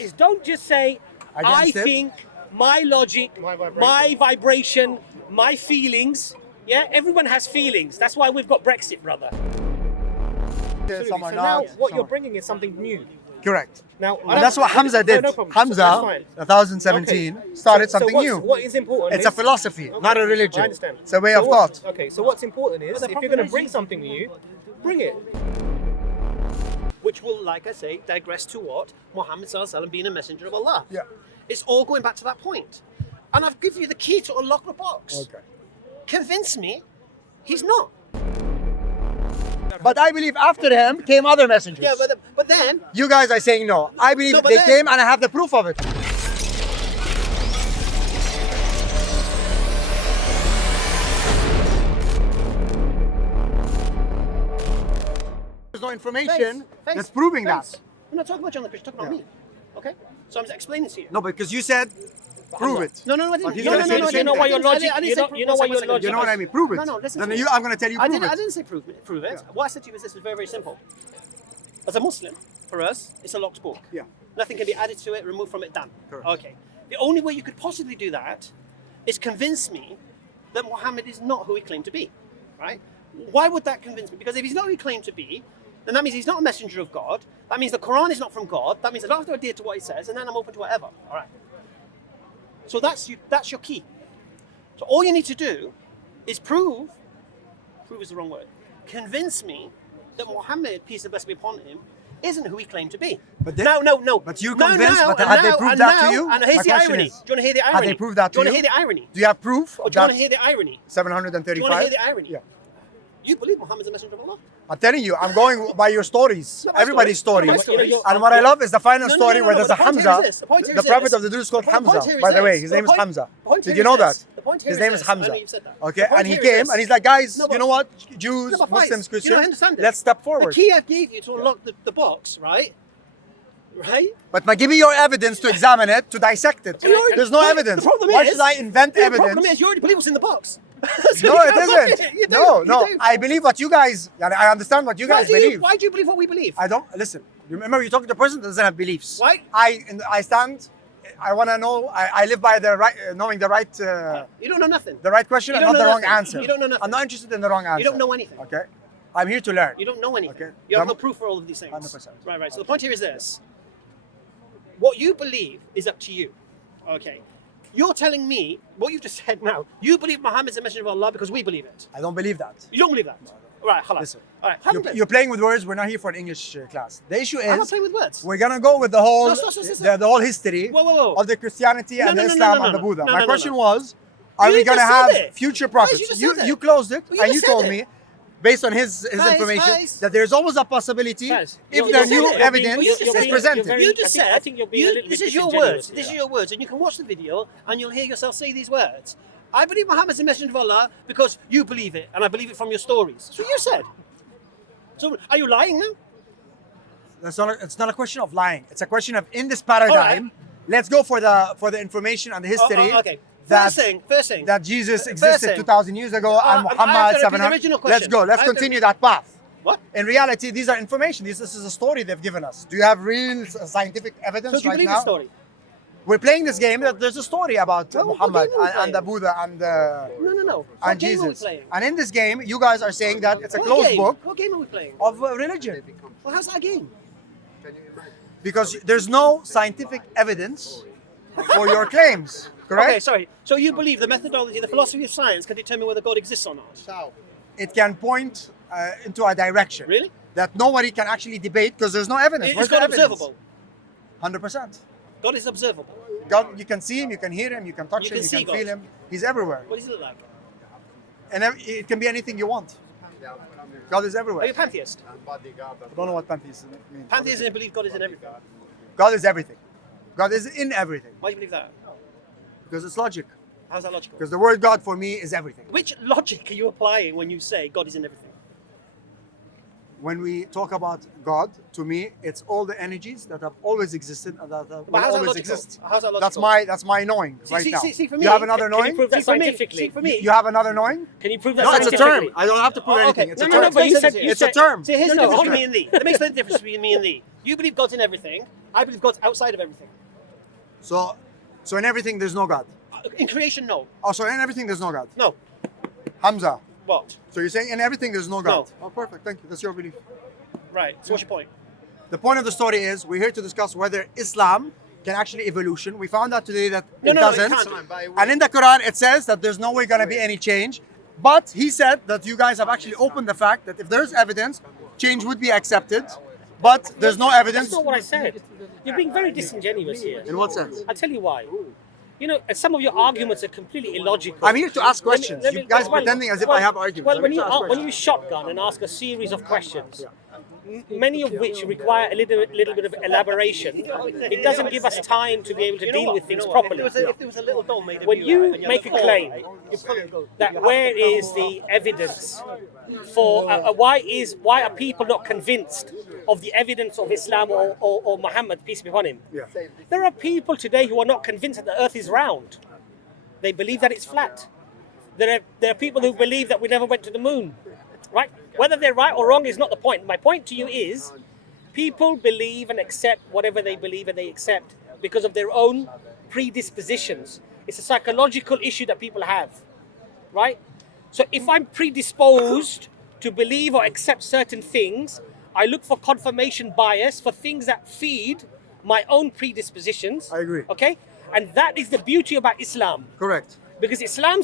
is don't just say, I think, my logic, my vibration, my feelings. Yeah, everyone has feelings. That's why we've got Brexit, brother. So now what you're bringing is something new. Correct. Now, and that's what Hamza did. Hamza, 2017, started something new. What is important? It's a philosophy, not a religion. I understand. It's a way of thought. Okay, so what's important is if you're going to bring something new, bring it. Which will, like I say, digress to what? Muhammad Sallallahu Alaihi Wasallam being a messenger of Allah. Yeah. It's all going back to that point. And I've given you the key to unlock the box. Okay. Convince me he's not. But I believe after him came other messengers. Yeah, but then... You guys are saying no. I believe they came and I have the proof of it. There's no information that's proving that. I'm not talking about John the Christian, I'm talking about me. Okay? So I'm just explaining to you. No, because you said prove it. No, I didn't. No, You know why your logic... You know why your logic... You know what I mean? Prove it. No, listen then to me. I'm going to tell you prove it. I didn't say prove it. Yeah. What I said to you is this is very, very simple. As a Muslim, for us, it's a locked book. Yeah. Nothing can be added to it, removed from it, done. Correct. Okay. The only way you could possibly do that is convince me that Muhammad is not who he claimed to be, right? Why would that convince me? Because if he's not who he claimed to be, then that means he's not a messenger of God. That means the Quran is not from God. That means I don't have to adhere to what he says, and then I'm open to whatever. All right. So that's your key. So all you need to do is prove is the wrong word, convince me that Muhammad, peace and blessing be upon him, isn't who he claimed to be. But no. But you convinced, but had they proved that to you? And here's the irony. Do you want to hear the irony? Had they proved that to you? Do you want to hear the irony? Do you have proof? Or do you want to hear the irony? 735? Do you want to hear the irony? Yeah. You believe Muhammad's a messenger of Allah? I'm telling you, I'm going by your stories. Everybody's stories. Not my stories. And what I love is the final story No, where there's a the point here Hamza. is this. The point here The is prophet this. of the Jews is called The point Hamza, here is by the way. this. His The name is point- Hamza. the point Did here you is know this. that? The point here His is name this. is I know Hamza. you've said that. Okay, The point and he here is came this. and he's like, guys, No, but- you know what? Jews, No, but Muslims, fine. Christians, You don't understand it. let's step The forward. key I gave you to unlock the box, right? Right? But give me your evidence to examine it, to dissect it. There's no evidence. The problem Why is, should I invent The evidence? problem is you already believe what's in the box. No, it isn't. You do. No. You do. I believe what you guys, I understand what you guys believe. Why do you believe what we believe? I don't, listen, remember you're talking to a person that doesn't have beliefs. Why? I stand, I want to know, I live by the right, knowing the right, You don't know nothing. the right question You and don't not the know wrong nothing. answer. You don't know nothing. I'm not interested in the wrong answer. You don't know anything. Okay? I'm here to learn. You don't know anything. Okay. You have no proof for all of these things. 100%. Right. So the point here is this. What you believe is up to you. Okay. You're telling me, what you've just said now, you believe Muhammad's a messenger of Allah because we believe it. I don't believe that. You don't believe that? All right, halas. Listen, All right, you're playing with words. We're not here for an English class. The issue I'm not is, playing with words. we're going to go with the whole, No. the whole history Whoa. of the Christianity and the no, Islam no, and the no. Buddha. No, My no, question no. was, are You we going to just said have it. future Guys, prophets? you just said it. You closed it You and you just said told it. me, based on his Guys, information, that there's always a possibility Guys, if you there's said new it. evidence You just is said it. presented. You just said, I think you're being a little bit this is your disingenuous words. here. This is your words, and you can watch the video and you'll hear yourself say these words. I believe Muhammad's a messenger of Allah because you believe it, and I believe it from your stories. That's what you said. So, are you lying now? It's not a question of lying. It's a question of, in this paradigm, let's go for the information and the history. Okay. That, First thing. that Jesus existed thing. 2,000 years ago and I Muhammad have to repeat the 700. original Let's question. go. Let's I have to continue that path. What? In reality, these are information. This is a story they've given us. Do you have real scientific evidence So do you right believe now? the story? We're playing this game. There's a story about Well, what Muhammad game are we and the playing? Buddha and No. What game are we Jesus. playing? And in this game, you guys are saying that it's a What closed game? book What game are we playing? of religion. Well, how's that a game? Because there's no scientific evidence for your claims. Correct? Okay, sorry. So you believe the methodology, the philosophy of science can determine whether God exists or not? It can point into a direction. Really? That nobody can actually debate because there's no evidence. Is Where's God the evidence? observable? 100%. God is observable. God, you can see him, you can hear him, you can touch You him, can you see can feel God. him. He's everywhere. What does he look like? And it can be anything you want. God is Are everywhere. you a pantheist? I don't know what pantheism means. Pantheism believe God is in everything. God is everything. God is in everything. Why do you believe that? Because it's logic. How's that logical? Because the word God for me is everything. Which logic are you applying when you say God is in everything? When we talk about God, to me, it's all the energies that have always existed and that will But how's that always logical? exist. How's that logical? That's my knowing right now. See, for me, you have another Can you knowing? prove that See, for me, scientifically? see, for me. You have another knowing? Can you prove that No, it's a scientifically? term. I don't have to prove Oh, anything. okay. It's No, a no, term. no, but you said- It's a term. See, here's the No, difference hold between me and thee. Let me explain the difference between me and thee. You believe God's in everything. I believe God's outside of everything. So in everything there's no God. In creation, no. Oh, so in everything there's no God. No. Hamza. What? So you're saying in everything there's no God? No. Oh, perfect. Thank you. That's your belief. Right. So what's your point? The point of the story is we're here to discuss whether Islam can actually evolution. We found out today that it doesn't. And in the Quran it says that there's no way going to be any change. But he said that you guys have actually opened the fact that if there's evidence, change would be accepted. But there's no evidence. That's not what I said. You're being very disingenuous here. In what sense? I'll tell you why. You know, some of your arguments are completely illogical. I'm here to ask questions. You guys pretending as if I have arguments. Well, when you shotgun and ask a series of questions, many of which require a little bit of elaboration, it doesn't give us time to be able to deal with things properly. If there was a little doll made of When you and make a claim that where is the evidence for why are people not convinced of the evidence of Islam or Muhammad, peace be upon him? Yeah. There are people today who are not convinced that the earth is round. They believe that it's flat. There are people who believe that we never went to the moon. Right? Whether they're right or wrong is not the point. My point to you is people believe and accept whatever they believe and they accept because of their own predispositions. It's a psychological issue that people have. Right? So if I'm predisposed to believe or accept certain things, I look for confirmation bias for things that feed my own predispositions. I agree. Okay? And that is the beauty about Islam. Correct. Because Islam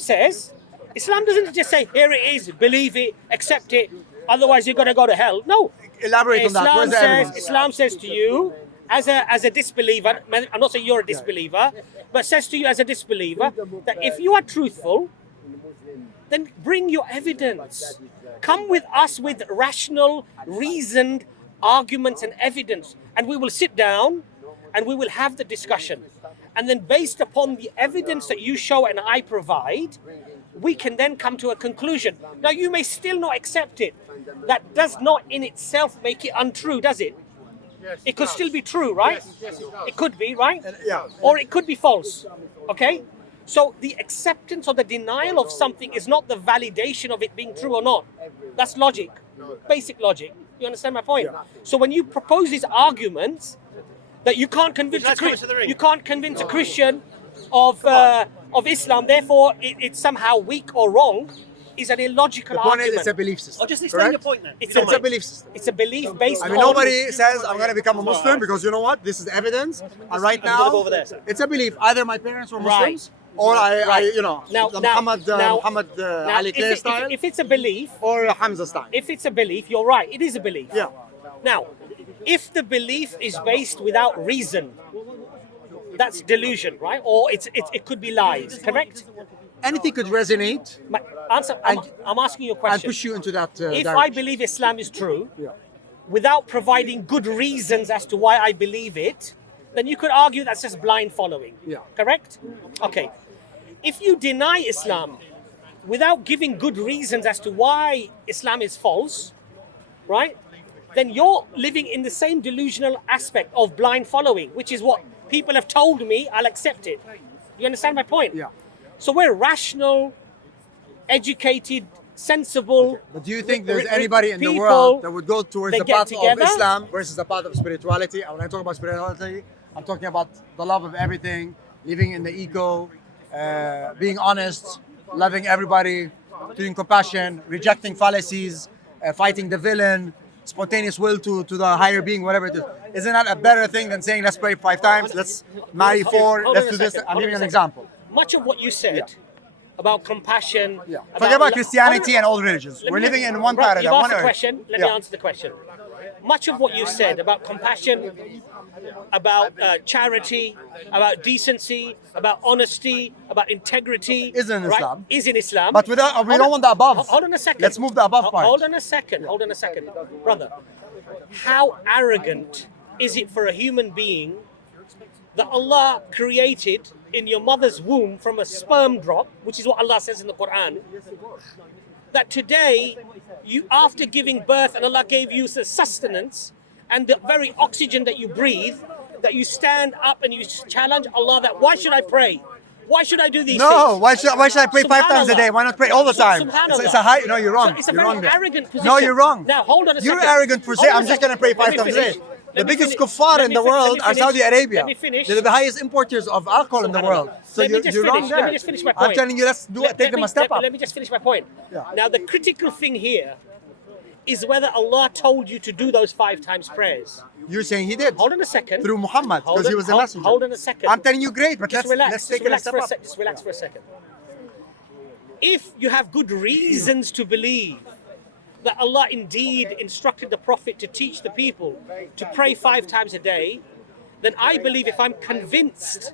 doesn't just say, here it is, believe it, accept it, otherwise you're going to go to hell. No. Elaborate on that. Where's the evidence? Islam says to you, as a disbeliever, I'm not saying you're a disbeliever, but says to you as a disbeliever, that if you are truthful, then bring your evidence. Come with us with rational, reasoned arguments and evidence, and we will sit down and we will have the discussion. And then based upon the evidence that you show and I provide, we can then come to a conclusion. Now, you may still not accept it. That does not in itself make it untrue, does it? Yes, it could still be true, right? Yes, it does. It could be, right? Yeah. Or it could be false, okay? So the acceptance or the denial of something is not the validation of it being true or not. That's logic, basic logic. You understand my point? Yeah. So when you propose these arguments that you can't convince a Christian of Islam, therefore it's somehow weak or wrong, is an illogical The point argument. is it's a belief system. Or just explain your point then. It's a belief system. It's a belief based I mean, on... nobody says I'm going to become a Muslim because you know what? This is evidence. And right I'm gonna now, go over there, sir. it's a belief. Either my parents were Right. Muslims or I Right. the Muhammad Ali Clay style if it's a belief, or Hamza style. if it's a belief, you're right. It is a belief. Yeah. Now, if the belief is based without reason, that's delusion, right? Or it could be lies, correct? Anything could resonate My answer. I'm asking you a and question. push you into that If direction. I believe Islam is true, Yeah. without providing good reasons as to why I believe it, then you could argue that's just blind following. Yeah. Correct? Okay. If you deny Islam without giving good reasons as to why Islam is false, right? Then you're living in the same delusional aspect of blind following, which is what people have told me, I'll accept it. You understand my point? Yeah. So we're rational, educated, sensible. But do you think there's anybody in the people world that would go towards that the get path of together? Islam versus the path of spirituality? And when I talk about spirituality, I'm talking about the love of everything, living in the ego, being honest, loving everybody, doing compassion, rejecting fallacies, fighting the villain, spontaneous will to the higher being, whatever it is. Isn't that a better thing than saying, let's pray 5 times, let's marry 4, Hold let's on do a this? second, I'm hold giving on an a second. example. Much of what you said about compassion. Yeah. Forget about Christianity and all religions. We're living in one paradigm, You've one asked the earth. question. Let me answer the question. Much of what you've said about compassion, about charity, about decency, about honesty, about integrity, Is in right, Islam. is in Islam. But we don't want the above. Hold on a second. Let's move the above part. Hold on a second. Hold on a second, brother. How arrogant is it for a human being that Allah created in your mother's womb from a sperm drop, which is what Allah says in the Quran, that today, you, after giving birth and Allah gave you the sustenance and the very oxygen that you breathe, that you stand up and you challenge Allah that, why should I pray? Why should I do these No, things? why should I pray 5 times a day? Why not pray all the time? It's a high. No, you're wrong. So it's a You're very wrong there. arrogant position. No, you're wrong. Now, hold on a second. You're arrogant for saying, I'm just going to pray 5 times a day. The biggest finish- kuffar let in me the fin- let world me are finish- Saudi Arabia. Let me finish. They're the highest importers of alcohol in the world. So Let me just you're wrong finish. there. Let me just finish my I'm point. telling you, take them a step up. Let me just finish my point. Yeah. Now, the critical thing here is whether Allah told you to do those 5 times prayers. You're saying he did. Hold on a second. Through Muhammad, Hold because on- he was the hold- messenger. hold on a second. I'm telling you, great, but Just let's relax. take it a step up. Just relax for a second. If you have good reasons to believe that Allah indeed instructed the Prophet to teach the people to pray 5 times a day, then I believe if I'm convinced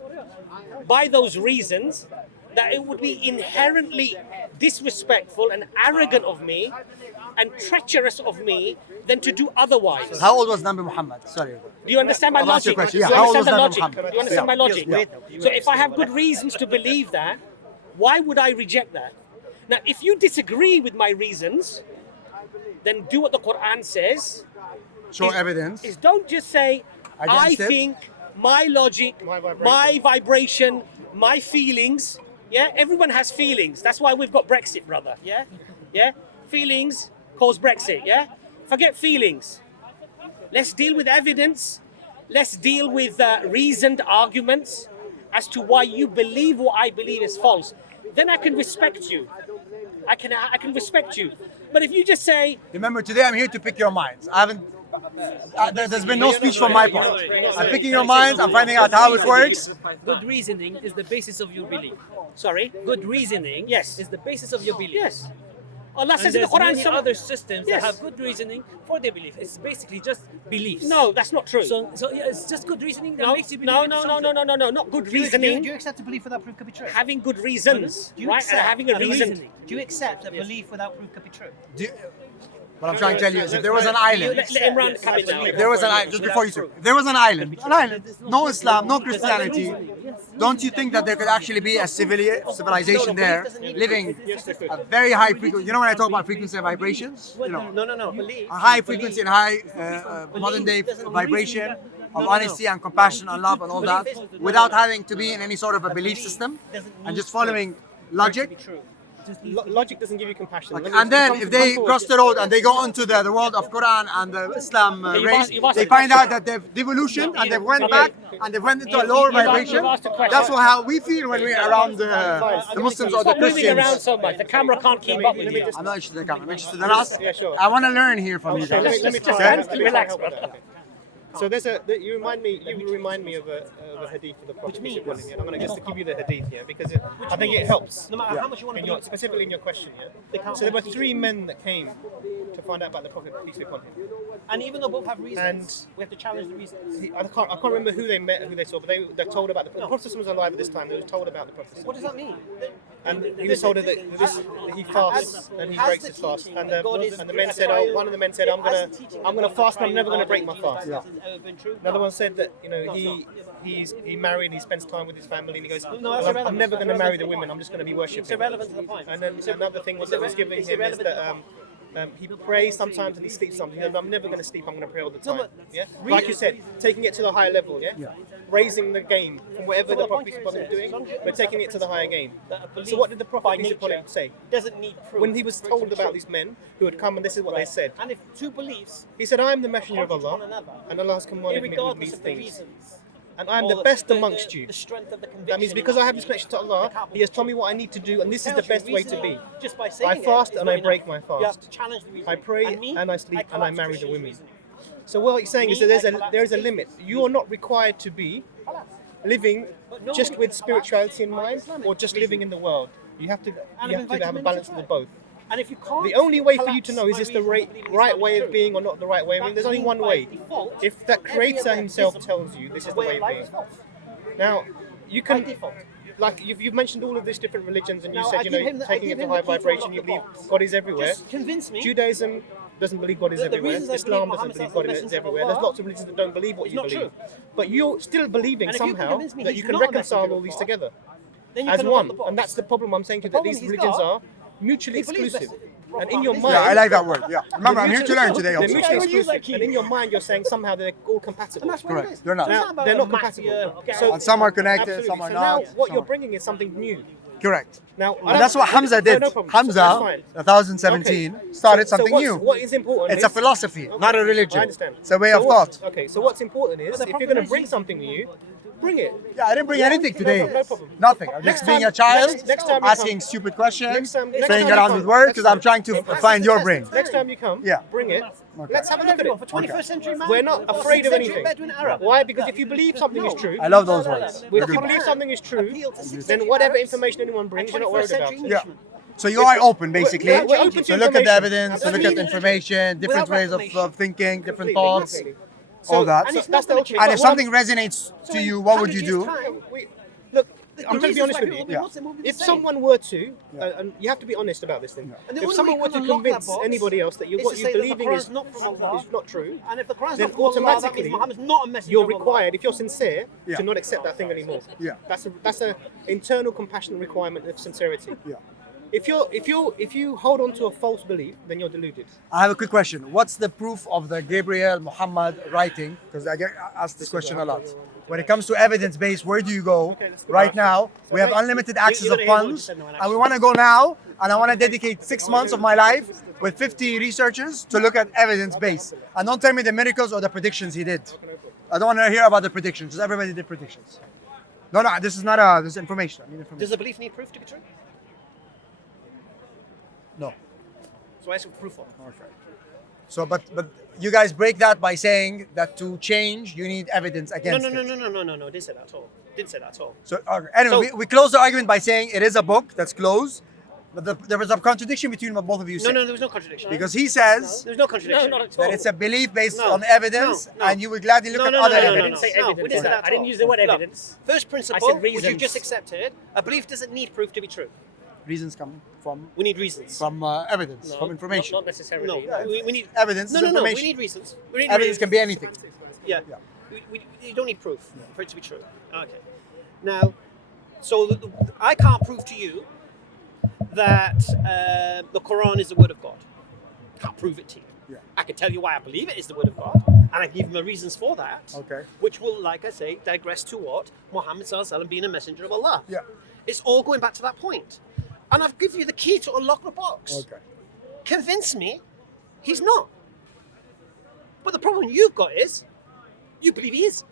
by those reasons that it would be inherently disrespectful and arrogant of me and treacherous of me than to do otherwise. How old was Nabi Muhammad? Sorry. Do you understand my I'll ask you a logic? question. Do Yeah, you how old understand the was Nabi logic? Muhammad? Do you understand my logic? Yeah. So if I have good reasons to believe that, why would I reject that? Now, if you disagree with my reasons, then do what the Quran says. Show Is- evidence. Is don't just say, I Against it. think, my logic, my vibration, my feelings. Yeah, everyone has feelings. That's why we've got Brexit, brother. Yeah, yeah. Feelings cause Brexit. Yeah, forget feelings. Let's deal with evidence. Let's deal with reasoned arguments as to why you believe what I believe is false. Then I can respect you. I can respect you. But if you just say, Remember, today I'm here to pick your minds. I haven't. There's been no speech from my part. I'm picking your minds. I'm finding out how it works. Good reasoning is the basis of your belief. sorry, Good reasoning Yes. is the basis of your belief. yes. Allah And says in the there's Quran, many other systems Yes. that have good reasoning for their belief. It's basically just beliefs. no, that's not true. So yeah, it's just good reasoning that no, makes you believe no, in no, no, something. no, no, no, not good Do you reasoning. accept a belief without proof could be true? Having good reasons, Do you right? And accept having a reason. reasoning. Do you accept a belief without proof could be true? What I'm trying to tell you is, if there was an island, Let him run, come in now. if there was an island, just before you say, if there was an island, no Islam, no Christianity, don't you think that there could actually be a civilization there living a very high frequency? You know when I talk about frequency and vibrations, you know, No. Belief. a high frequency and high modern day vibration of honesty and compassion and love and all that, without having to be in any sort of a belief system and just following logic. Logic doesn't give you compassion. And then if they cross the road and they go into the world of Quran and the Islam you've race, asked- you've asked they a find question. out that they've devolution and they've went back and they went into a lower you've vibration. asked a question. That's how we feel when we're around the Muslims or the Stop moving around Christians. so much. The camera can't keep up with you. I'm not interested in the camera. I'm interested in us. Yeah, sure. I want to learn here from you Okay, guys. let me Just try. stand still, relax, Okay. brother. So you remind me of a hadith of the Prophet. Which means, and I'm going to just give you the hadith here because I think it helps. No matter how much you want to believe, Specifically in your question, yeah. So there were 3 men that came to find out about the Prophet, peace be upon him. and even though both have reasons, we have to challenge the reasons. I can't remember who they met, who they saw, but they're told about the Prophet was alive at this time. They were told about the Prophet. What does that mean? And he was told that he fasts and he breaks his fast. And the men said, one of the men said, I'm gonna fast, and I'm never gonna break my fast. Another one said that he married, he spends time with his family, and he goes, I'm never gonna marry the women. I'm just gonna be worshipping. It's irrelevant to the point. And then another thing that was giving him is that. He prays sometimes and he sleeps sometimes. He goes, I'm never going to sleep, I'm going to pray all the time. but Yeah? Like you said, taking it to the higher level, yeah? Raising the game from whatever the Prophet is doing, but taking it to the higher game. So what did the Prophet say? Doesn't need proof. When he was told about these men who had come and this is what they said. And if two beliefs, He said, I am the messenger of contradict Allah one another, and Allah has commanded me with irregardless these of the things. reasons, And I am or the best amongst you. the strength of the conviction. That means because I have this connection to Allah, He has told me what I need to do and this is the best way to be. Just by saying I fast it is and not I break enough. my You have fast. to challenge the reason. I pray me, and I sleep and I collapse marry the Christian women. reasoning. So what he's saying is that Me, I there collapse is a Islam. limit. You are not required to be living just with spirituality in mind or just living in the world. You have to have a balance of the both. And if you can't, The only way for you to collapse know is my this the reason to believe right this way is of being or not the right way of being. There's only one way. Default, If that every creator other himself ism, tells you this is the way of life being. is false. Now, you By can, default. like you've mentioned all of these different religions and you Now, said, I give him taking it the to high key to vibration, unlock you the believe box. God is everywhere. Just convince me. Judaism doesn't believe God is The everywhere. reasons I Islam believe doesn't believe Muhammad God is is the messenger of everywhere. There's Allah lots of religions that don't believe what is you not believe. true. But you're still believing And if you can somehow convince me that he's you can not a reconcile messenger all of these God, together then you as can unlock one. the box. And that's the problem I'm saying to you, The that these problem he's religions got- are mutually He believes exclusive. this. And in your Yeah, mind, Yeah, I like that word. Yeah. Remember, I'm here to learn today they're also. mutually Yeah, you exclusive. like And in your mind, you're saying somehow they're all compatible. And that's what Correct. it is. They're not. It's Now, about they're a not mafia, compatible. gang. So And some are connected, Absolutely. some are So not. now what some you're are- bringing is something new. Correct. Now, And that's what Hamza did. No problem. Hamza, That's fine. 2017, started something new. What is important? It's a philosophy, not a religion. I understand. It's a way So of what- thought. Okay, so what's important is if you're going to bring something new, bring it. Yeah, I didn't bring anything today. No problem. Nothing. I'm Next just being time- a child, next time you asking come- stupid questions, next time playing you around come- with words next because I'm time- trying to find your brain. Next time you come, Yeah. bring it. Okay. Let's have a look at it. For 21st century man. We're not afraid of 6th century anything. Bedouin Arab. Why? Because if you believe something is true, I love those words. if you believe something is true, Appeal to 6th then century whatever Arabs information anyone brings, you're not 21st worried about. century Yeah. Englishmen. So you are open, basically, We're open to to look at the information. evidence, to look at Absolutely. information, different Without ways of reformation. thinking, different Completely, thoughts, completely. all that. And it's That's not the gonna ultimate. change. And if What- something resonates to you, what would you do? Look, The I'm going to be reasons honest why with people you. will be Yeah. Muslim will be the If same. someone were to, and you have to be honest about this thing, And the if only someone way were you to can unlock that convince box anybody else that is what to you're say that the believing Quran's is not from Allah, is not true, and if the Quran's then not from Allah, that automatically means Muhammad's not a messenger you're of Allah. required, if you're sincere, Yeah. to not accept that thing anymore. Yeah. That's a internal compassionate requirement of sincerity. Yeah. If you hold on to a false belief, then you're deluded. I have a quick question. What's the proof of the Gabriel Muhammad writing? Because I get asked this question a lot. When it comes to evidence-based, where do you go? Right now, we have unlimited access of funds, and we want to go now, and I want to dedicate 6 months of my life with 50 researchers to look at evidence-based. And don't tell me the miracles or the predictions he did. I don't want to hear about the predictions, because everybody did predictions. No, this is not this is information. I need information. Does the belief need proof to be true? No. So I ask for proof of. Okay. So, but you guys break that by saying that to change, you need evidence No, against no, it. no. Didn't say that at all. Didn't say that at all. So anyway, So- we close the argument by saying it is a book that's closed, but there was a contradiction between what both of you No, said. there was no contradiction. Because he says There's no contradiction. No, not at all. that it's a belief based No, on evidence, no. and you would gladly look No, at no, other no, no, I no, evidence. didn't say no, we evidence. didn't say that at I didn't all. use the word Look, evidence. First principle, which reasons. you've just accepted, a belief doesn't need proof to be true. Reasons come from We need reasons. evidence, No, from information. Not necessarily. No, we need Evidence No, is no, no. We information. need reasons. We need Evidence reasons. can be anything. Yeah. Yeah. You don't need proof for it to be true. Okay. Now, so I can't prove to you that the Quran is the word of God. Can't prove it to you. Yeah. I can tell you why I believe it is the word of God, and I can give you the reasons for that. Okay. Which will, like I say, digress to what Muhammad Sallallahu Alaihi Wasallam being a messenger of Allah. Yeah. It's all going back to that point. And I've given you the key to unlock the box. Okay. Convince me he's not. But the problem you've got is you believe he is.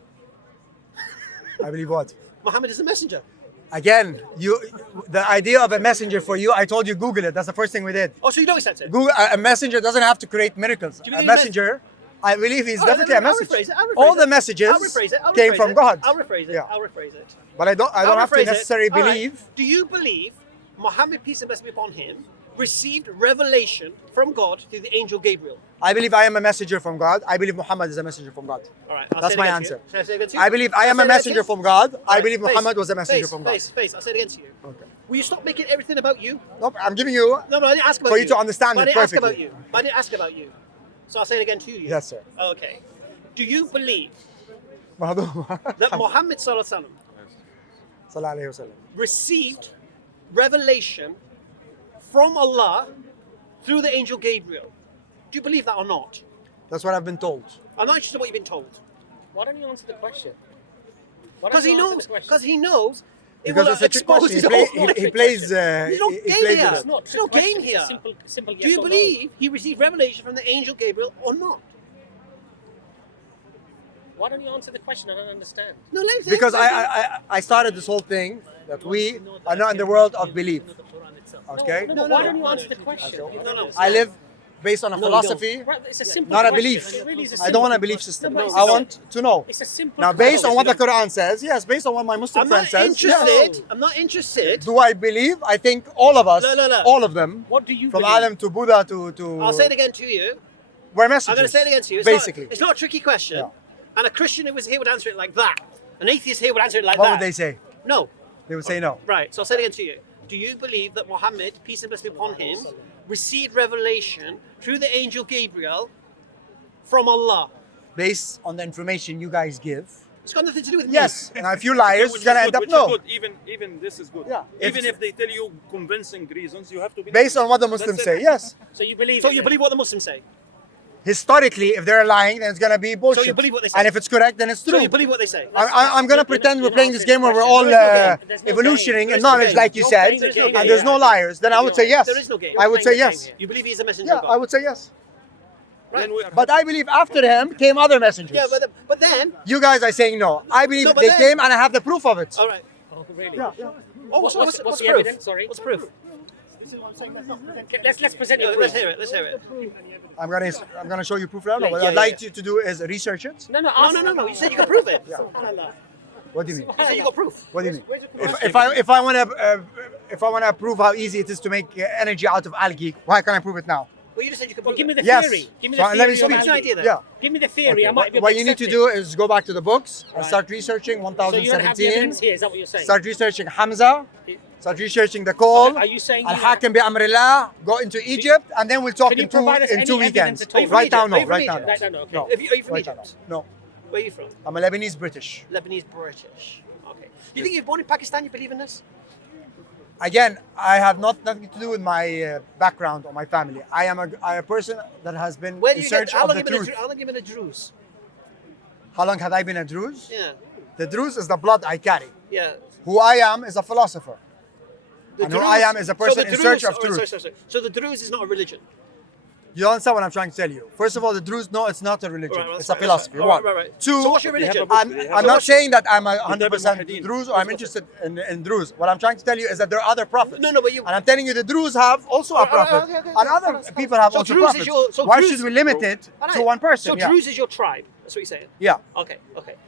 I believe what? Muhammad is a messenger. Again, the idea of a messenger for you, I told you Google it. That's the first thing we did. Oh, so you don't accept it? Google a messenger doesn't have to create miracles. Do you A believe messenger, I believe he's Oh, definitely a I'll message. rephrase it, I'll rephrase All it. the messages I'll rephrase it. I'll came rephrase from it. God. I'll rephrase it. Yeah. I'll rephrase it. But I don't I'll have to rephrase it. necessarily All right. believe. Do you believe Muhammad, peace and blessing be upon him, received revelation from God through the angel Gabriel? I believe I am a messenger from God. I believe Muhammad is a messenger from God. All right. That's my again answer. to you. Shall I say it again to you? I believe I Shall am say a it again to messenger you? from God. I Right, believe face, Muhammad was a messenger face, from God. Face. I'll say it again to you. Okay. Will you stop making everything about you? Nope, I'm giving you. No, but I didn't ask about For you. you to understand But I it didn't ask about perfectly. you. But I didn't ask about you. So I'll say it again to you. Yes, sir. Okay. Do you believe Sallallahu that Muhammad Sallallahu Alaihi Wasallam alayhi wasallam. received revelation from Allah through the angel Gabriel? Do you believe that or not? That's what I've been told. I'm not interested in what you've been told. Why don't you answer the question? Because he knows. Because he knows. It Because will it's a trick expose question. his He, play, whole he plays. There's no he game plays here. with It's it. not. There's no game It's here. a simple yes Do you or no. believe he received revelation from the angel Gabriel or not? Why don't you answer the question? I don't understand. No, let me Because I started this whole thing that we are not in the world of belief. Okay? No, why don't you answer the question? No. I live based on a No, you philosophy, Right, it's a simple not a question. belief. It really is a I don't want a simple belief question. system. No, but it's I a- want to know. It's a simple Now, based on question. what the Quran says, yes, based on what my Muslim I'm friend not says, interested. yes. I'm not interested. Do I believe? I think all of us, No. all of them, What do you from believe? Adam to Buddha to I'll say it again to you. we're messengers. I'm going to say it again to you. Basically. It's not a tricky question. Yeah. And a Christian who was here would answer it like that. An atheist here would answer it like What that. would they say? No. They would say no. Right. So I'll say it again to you. Do you believe that Muhammad, peace and blessing be upon him, received revelation through the angel Gabriel from Allah? Based on the information you guys give. It's got nothing to do with me. Yes. Now, if you liars, it's going to end up no. Even this is good. Yeah. Even If- if they tell you convincing reasons, you have to be Based on what the Muslims That's say, it. yes. So you believe? So it you then? believe what the Muslims say? historically, if they're lying, then it's gonna be bullshit. So you believe what they say? And if it's correct, then it's true. So you believe what they say? I'm gonna pretend we're playing this game where we're all evolutioning in knowledge, like you said, and there's no liars. Then I would say yes. There is no game. I would say yes. You believe he's a messenger Yeah, of God? I would say yes. Right. But I believe after him came other messengers. Yeah, but then. You guys are saying no. I believe No, but they then- came and I have the proof of it. All right. Oh, really? Yeah. Oh, what's What's proof? the evidence? Sorry. What's proof? Okay, let's present your Let's proof. hear it. Let's hear it. I'm gonna show you proof now. What Yeah, I'd yeah, like yeah. you to do is research it. No. No. You said you can prove it. What do you mean? You said you got proof. What do you mean? If I wanna prove how easy it is to make energy out of algae, why can't I prove it now? Well, you just said you could Well, prove give me it. the Yes. theory. Give me So the let me theory. speak. What's the idea then? Yeah. Give me the theory. I Okay. might be able What to you need to accept do is go back to the books and start researching it. So you don't have the 1017. evidence here. Is that what you're saying? Start researching Hamza. Start researching the call. Are you saying? Al-Hakim bi-Amrillah. Go into Egypt and then we'll talk Can you in provide us two any evidence weekends. at all? Right now, Are no. you from Right now, Egypt? no. Right now, no, okay. No. Are you from Right now, Egypt? no. Where are you from? I'm a Lebanese British. Lebanese British. Okay. You think you're born in Pakistan? You believe in this? Again, I have nothing to do with my background or my family. I am a person that has been Where do in you search get? How of long the have you been? truth. How long have you been a Druze? How long have I been a Druze? Yeah. The Druze is the blood I carry. Yeah. Who I am is a philosopher. The And who I am is a person the in search of Druze- truth. sorry. So the Druze is not a religion. You don't understand what I'm trying to tell you. First of all, the Druze, no, it's not a religion. Right, It's that's a fine, philosophy. that's fine. One. Right. Two, So what's your religion? I'm not saying that I'm 100% Druze or I'm interested in Druze. What I'm trying to tell you is that there are other prophets. No, but you. And I'm telling you the Druze have also a prophet. okay. And other people have So also Druze is prophets. your- so Why Druze- should we limit it Alright. to one person? So Yeah. Druze is your tribe. That's what you're saying. Yeah. Okay.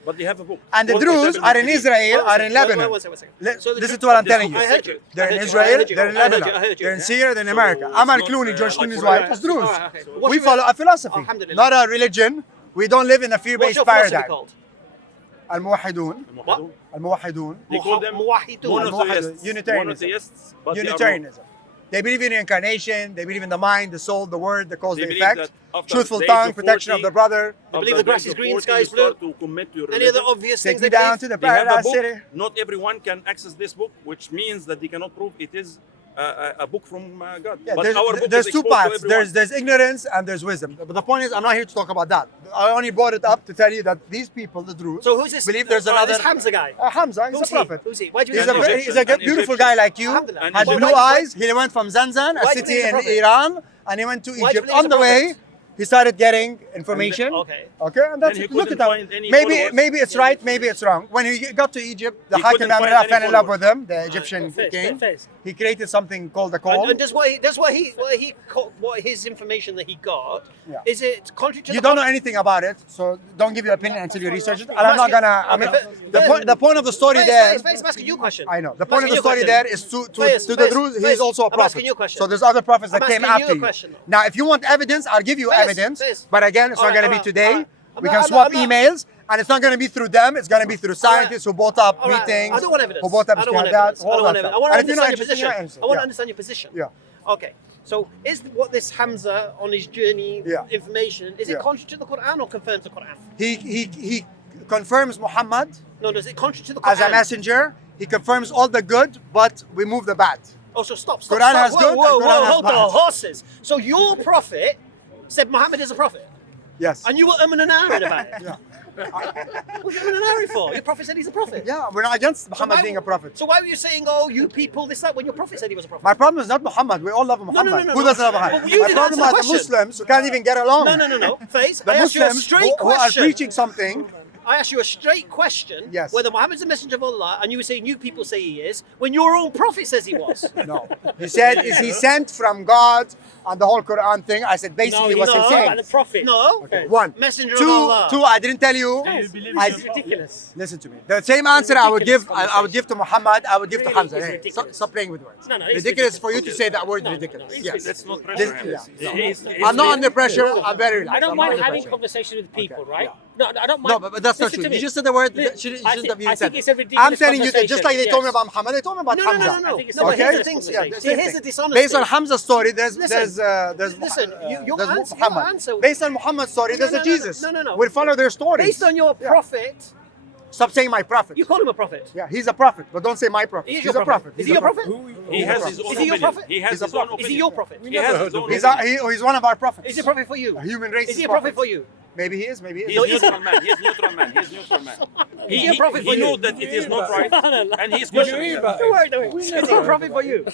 But they have a book. And the Druze are in Israel, are in Lebanon. One second. So the Listen Druze- to what I'm telling you. I heard you. They're I in heard you. Israel, I heard you. they're in I heard you. Lebanon, I heard you. they're in Syria, they're in So America. it's Amal not, Clooney, George like Clooney's for- wife, is Druze. Alright, okay. What's We your- follow a philosophy, Alhamdulillah. not a religion. We don't live in a What's fear-based your philosophy paradigm. called? Al-Muwahhidun. What? Al-Muwahhidun. They call them Muwahhidun. monotheists. Unitarianism. Monotheists, but Unitarianism. They believe in reincarnation, they believe in the mind, the soul, the word, the cause, They the believe effect, that after truthful the age tongue, of protection of 40, the brother. They believe the grass is green, sky is blue. To commit to your Any other religion. obvious Take things me they down believe? to the They have a paradise book. city. Not everyone can access this book, which means that they cannot prove it is a book from God. Yeah, but our book there's is two exposed to paths. everyone. There's ignorance and there's wisdom. But the point is, I'm not here to talk about that. I only brought it up to tell you that these people, the Druze, So who's this? believe there's Alright, another. This Hamza guy. Hamza, he's Who's a prophet. he? Who's he? Why do you He's think a, he's very, he's a An beautiful Egyptian. guy like you. Alhamdulillah. Has Why- blue why- eyes. He went from Zanzan, a Why do you city believe in he's a prophet? Iran, and he went to Why do you Egypt. believe he's On a the way, prophet? he started getting information. Okay. Okay, and that's And he it. Look at couldn't that. find any Maybe followers. it's right, maybe it's wrong. When he got to Egypt, the He Hakim couldn't find Amrillah any fell in love followers. with him, the Egyptian king. Fez. He created something called the call. And what his information that he got, Yeah. is it contrary to You the don't know Quran? anything about it, so don't give your opinion until you research it. And I'm I'm not asking- gonna. I mean, Okay, the point of the story Faiz, there. Faiz, I'm asking you a question. I know. The I'm point of asking the you a story question. there is Faiz, to the Faiz, Druze, Faiz, he's also a I'm prophet. asking you a question. So there's other prophets that I'm came asking you after a you. question. Now, if you want evidence, I'll give you Faiz, evidence. Faiz. But again, it's not Alright, going to be alright, today. alright. We I'm can not- swap I'm not- emails, and it's not going to be through them. It's going to be through scientists who bought up Alright, meetings. I don't want evidence. Who bought up I don't want Shahadat, evidence. I all don't want that evidence. stuff. I want to And if you're not understand your interested, you're not position. interested. I want to Yeah. understand your position. Yeah. Okay. So is what this Hamza on his journey Yeah. information, is it Yeah. contrary to the Quran or confirms the Quran? He confirms Muhammad No, does it contrary to the Quran? as a messenger. He confirms all the good, but remove the bad. Oh, so stop. Quran has Whoa, good, whoa, and Quran whoa, has hold on, bad. horses. So your prophet said Muhammad is a prophet, Yes. and you were and ahhing about it. Yeah. What are you and ahhing for? Your prophet said he's a prophet. Yeah, we're not against So Muhammad why- being a prophet. So why were you saying, oh, you people, this, that, when your prophet said he was a prophet? My problem is not Muhammad. We all love Muhammad. no, Who no. doesn't love Muhammad? But you My didn't problem answer are the the question. Muslims who can't even get along. No. Faith, The I asked you a Muslims straight who are question. preaching something. I asked you a straight question. Yes. Whether Muhammad's a messenger of Allah, and you were saying you people say he is, when your own prophet says he was. No. He said, is he sent from God and the whole Quran thing? I said, basically, what's he About saying? the prophet. No. Okay, one. Messenger of Two, Allah. I didn't tell you. It's ridiculous. Listen to me. The same answer I would give, Ridiculous I would give to Muhammad, I would give to Really, Hamza. it's Hey, ridiculous. stop playing with words. No, it's ridiculous for you to ridiculous. say that word No, ridiculous. it's Yes. Let's not This- pressure him. yeah. He's I'm not under pressure. I'm very relaxed. I don't I'm not mind under having pressure. conversations with people, Okay, right? yeah. No, I don't mind. No, but that's not Listen true. to You me. just said the word. Li- Shouldn't I have think- you I said think it's a it. ridiculous I'm telling you that just like they told me conversation, about Muhammad, they told me about No, Hamza. no. I think it's No, but a here's the ridiculous thing. conversation. See, here's the dishonesty. Based on Hamza's story, there's Listen, your there's answer- Muhammad. your answer- Based on Muhammad's story, there's No, a no, Jesus. no. We'll follow their stories. Based on your prophet Stop saying my prophet. You call him a prophet. Yeah, he's a prophet, but don't say my prophet. He is He's your a prophet. Is he your prophet? He has his own Is he your opinion. prophet? He has He's a his own prophet. Is he opinion. your prophet? He has his own He's, opinion. he's one of our prophets. Is he a prophet for you? A human race. Is he a prophet for you? Maybe he is. Maybe he He's is. neutral man. He's neutral man. He's neutral man. Is he a prophet for He you? knows that it is not right, and he's questioning it. Don't worry. Is he a prophet for you?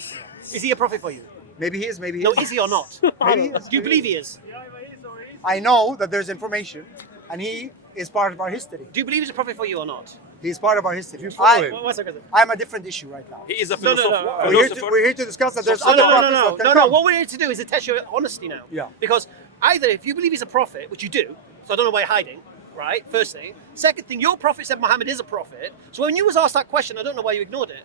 Is he a prophet for you? Maybe he is. Maybe he No, is. is he or not? Maybe he is. Do you believe he is? I know that there's information, and he is part of our history. Do you believe he's a prophet for you or not? He's part of our history. One second. I'm a different issue right now. He is a No, no, philosopher. no. We're here to discuss that there's No, other no, no, prophets no, that can no, no. come. What we're here to do is to test your honesty now. Yeah. Because either if you believe he's a prophet, which you do, so I don't know why you're hiding, right? First thing. Second thing, your prophet said Muhammad is a prophet. So when you was asked that question, I don't know why you ignored it.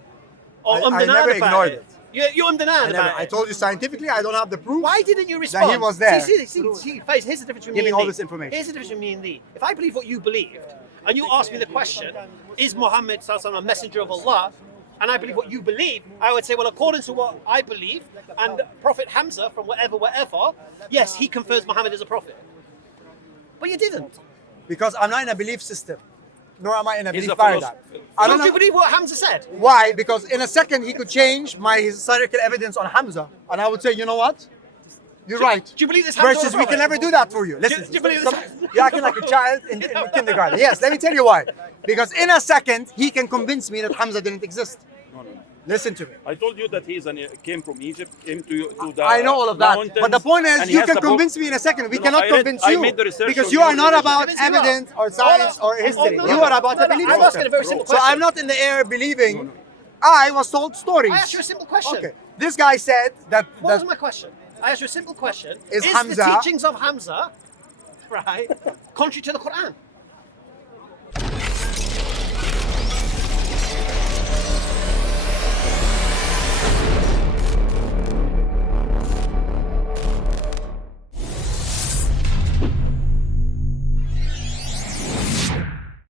Or I never ignored it. You're undenied about I it. told you scientifically, I don't have the proof. Why didn't you respond? he was there. See, Faiz, here's the difference between me Giving and all thee. this information. Here's the difference between me and thee. If I believe what you believed, and you ask me the question, is Muhammad a messenger of Allah? And I believe what you believe, I would say, well, according to what I believe, and Prophet Hamza from wherever, yes, he confirms Muhammad is a prophet. But you didn't. Because I'm not in a belief system, nor am I in a He's belief a paradigm. I don't Don't you know believe what Hamza said? why. Because in a second he could change my historical evidence on Hamza, and I would say, you know what? You're right. Do you believe this Hamza was a Versus we can prophet? never do that for you. Listen, do you believe this- you're acting like a child in kindergarten. Yes, let me tell you why. Because in a second he can convince me that Hamza didn't exist. Listen to me. I told you that came from Egypt, came to the I know all of that. mountains, But the point and is, he you has can the book. convince me in a second. We No, cannot I read- convince I you. made the research Because on you your are not religion. about Convince me what? evidence or science or history. no, You no, are about no, a no, belief I'm asking system. a very simple So question. I'm not in the air believing. I was told stories. I asked you a simple question. Okay. This guy said that. What was my question? I asked you a simple question. Is the Hamza- teachings of Hamza, right, contrary to the Quran?